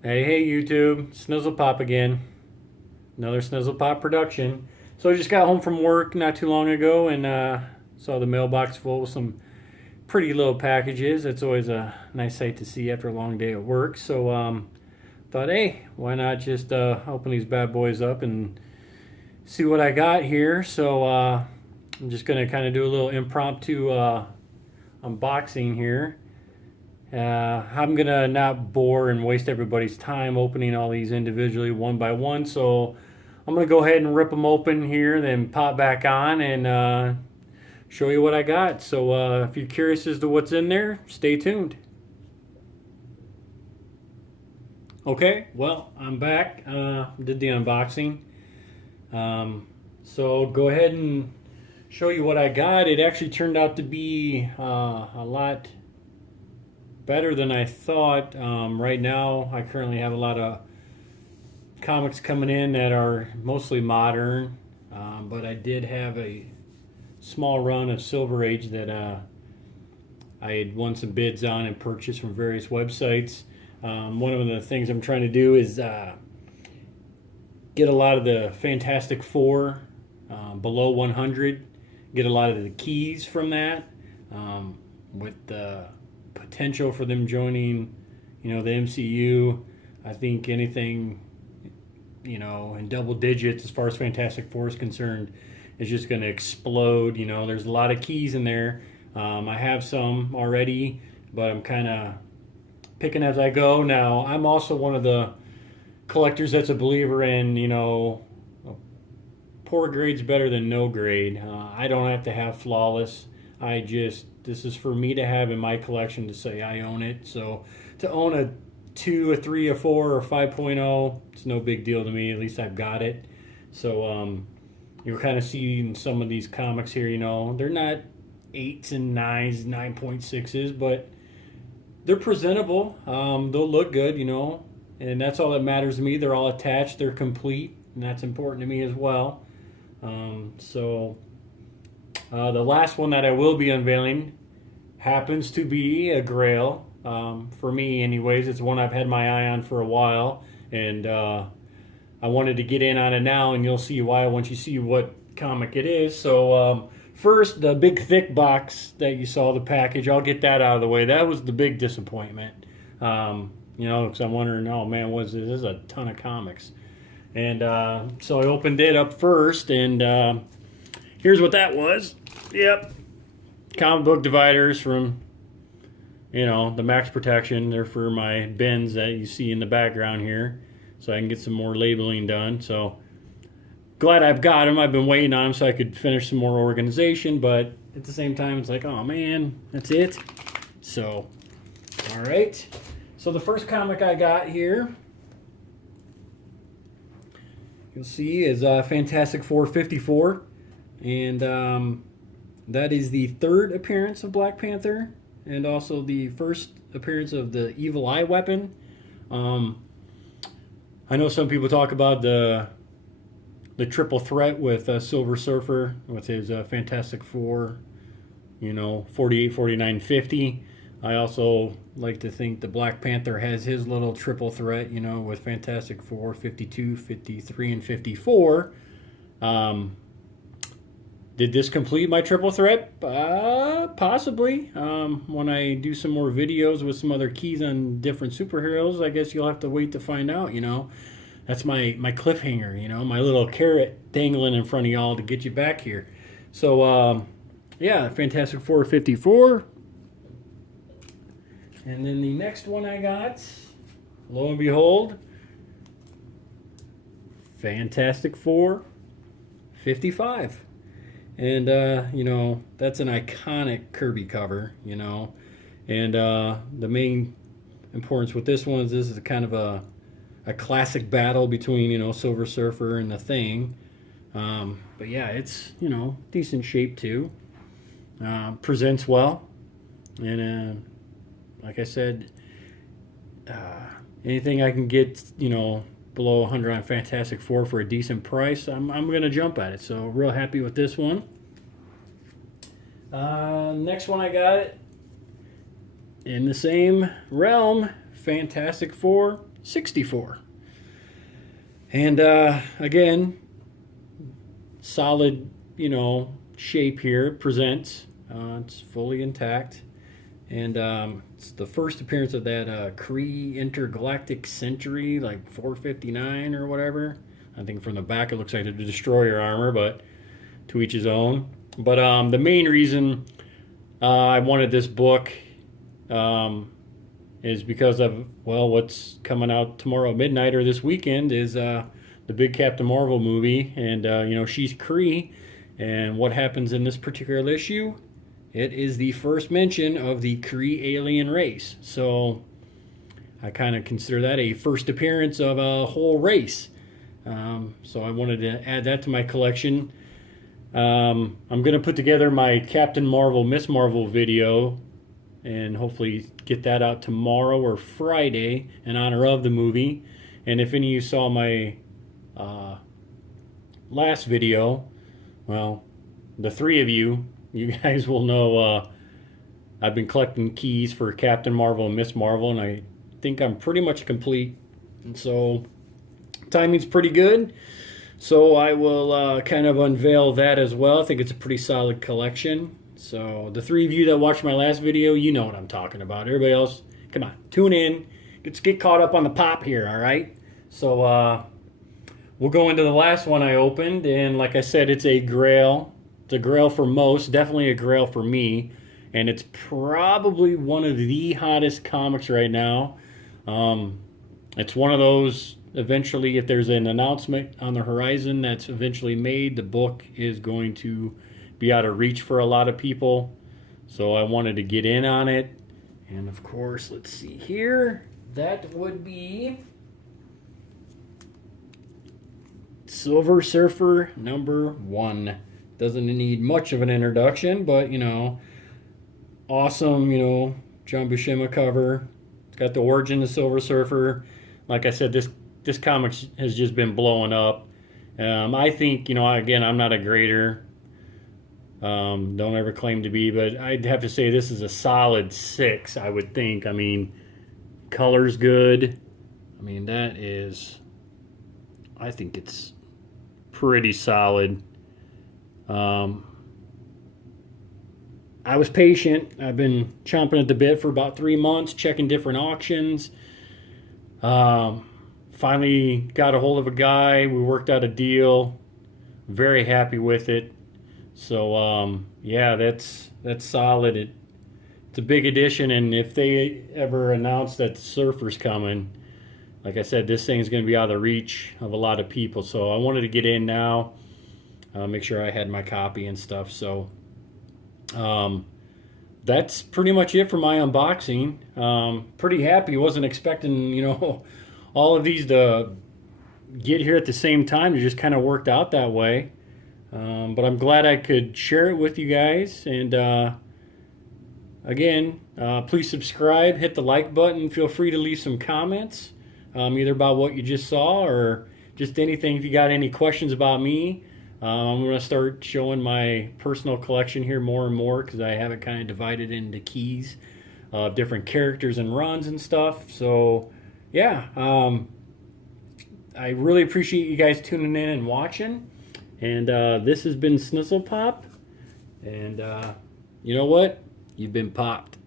Hey YouTube, Snizzle Pop again. Another Snizzle Pop production. So I just got home from work not too long ago and saw the mailbox full with some pretty little packages. It's always a nice sight to see after a long day at work. So thought, hey, why not just open these bad boys up and see what I got here. So I'm just gonna kind of do a little impromptu unboxing here. I'm gonna not bore and waste everybody's time opening all these individually one by one, so I'm gonna go ahead and rip them open here, then pop back on and show you what I got. So if you're curious as to what's in there, stay tuned. Okay, well, I'm back. Did the unboxing. So go ahead and show you what I got. It actually turned out to be a lot better than I thought. Right now, I currently have a lot of comics coming in that are mostly modern, but I did have a small run of Silver Age that I had won some bids on and purchased from various websites. One of the things I'm trying to do is get a lot of the Fantastic Four below 100, get a lot of the keys from that, with the potential for them joining, the MCU. I think anything, in double digits as far as Fantastic Four is concerned is just going to explode. There's a lot of keys in there. I have some already, but I'm kind of picking as I go. Now, I'm also one of the collectors that's a believer in, poor grade's better than no grade. I don't have to have flawless. This is for me to have in my collection to say I own it. So to own a 2, a 3, a 4, or 5.0, it's no big deal to me. At least I've got it. So you're kind of seeing some of these comics here, they're not 8s and 9s, 9.6s, but they're presentable. They'll look good, and that's all that matters to me. They're all attached, they're complete, and that's important to me as well. The last one that I will be unveiling happens to be a grail. For me, anyways, it's one I've had my eye on for a while, and I wanted to get in on it now, and you'll see why once you see what comic it is. So first, the big thick box that you saw, the package, I'll get that out of the way. That was the big disappointment. Because I'm wondering, oh man, what is this? This is a ton of comics. And so I opened it up first, and here's what that was. Yep. Comic book dividers from, the Max Protection. They're for my bins that you see in the background here, so I can get some more labeling done. So glad I've got them. I've been waiting on them so I could finish some more organization, but at the same time, it's like, oh man, that's it. So, all right. So the first comic I got here, you'll see, is Fantastic Four 54. And that is the third appearance of Black Panther, and also the first appearance of the Evil Eye weapon. I know some people talk about the triple threat with Silver Surfer with his Fantastic Four, 48, 49, 50. I also like to think the Black Panther has his little triple threat, with Fantastic Four 52, 53, and 54. Did this complete my triple threat? Possibly. When I do some more videos with some other keys on different superheroes, I guess you'll have to wait to find out, That's my cliffhanger, my little carrot dangling in front of y'all to get you back here. So, yeah, Fantastic Four 54. And then the next one I got, lo and behold, Fantastic Four 55. And, that's an iconic Kirby cover, and the main importance with this one is this is kind of a classic battle between, Silver Surfer and the Thing. But yeah, it's, decent shape too. Presents well. And, like I said, anything I can get, below 100 on Fantastic Four for a decent price, I'm going to jump at it. So real happy with this one. Next one I got in the same realm, Fantastic Four 64. And again, solid, shape here. Presents. It's fully intact. And it's the first appearance of that Kree Intergalactic Century, like 459 or whatever. I think from the back it looks like the Destroyer armor, but to each his own. But the main reason I wanted this book is because of, well, what's coming out tomorrow at midnight or this weekend is the big Captain Marvel movie. And, she's Kree. And what happens in this particular issue? It is the first mention of the Kree alien race. So I kind of consider that a first appearance of a whole race. So I wanted to add that to my collection. I'm going to put together my Captain Marvel, Miss Marvel video and hopefully get that out tomorrow or Friday in honor of the movie. And if any of you saw my last video, well, the three of you guys will know I've been collecting keys for Captain Marvel and Miss Marvel, and I think I'm pretty much complete. And so timing's pretty good. So I will kind of unveil that as well. I think it's a pretty solid collection. So the three of you that watched my last video, you know what I'm talking about. Everybody else, come on, tune in. Let's get caught up on the pop here, all right? So we'll go into the last one I opened, and like I said, it's a grail. It's a grail for most, definitely a grail for me, and it's probably one of the hottest comics right now. It's one of those, eventually, if there's an announcement on the horizon that's eventually made, the book is going to be out of reach for a lot of people. So I wanted to get in on it. And of course, let's see here. That would be Silver Surfer #1. Doesn't need much of an introduction, but awesome, John Buscema cover. It's got the origin of Silver Surfer. Like I said, this comic has just been blowing up. I think, again, I'm not a grader. Don't ever claim to be, but I'd have to say this is a solid 6, I would think. I mean, color's good. I mean, I think it's pretty solid. I was patient. I've been chomping at the bit for about 3 months, checking different auctions. Finally got a hold of a guy. We worked out a deal. Very happy with it. So yeah, that's solid. It's a big addition, and if they ever announce that the Surfer's coming, like I said, this thing's going to be out of the reach of a lot of people. So I wanted to get in now, make sure I had my copy and stuff. So that's pretty much it for my unboxing. Pretty happy. Wasn't expecting, all of these to get here at the same time. It just kind of worked out that way. But I'm glad I could share it with you guys. And again, please subscribe, hit the like button. Feel free to leave some comments, either about what you just saw or just anything. If you got any questions about me, I'm going to start showing my personal collection here more and more, because I have it kind of divided into keys of different characters and runs and stuff. So yeah, I really appreciate you guys tuning in and watching. And this has been Snizzle Pop. And you know what? You've been popped.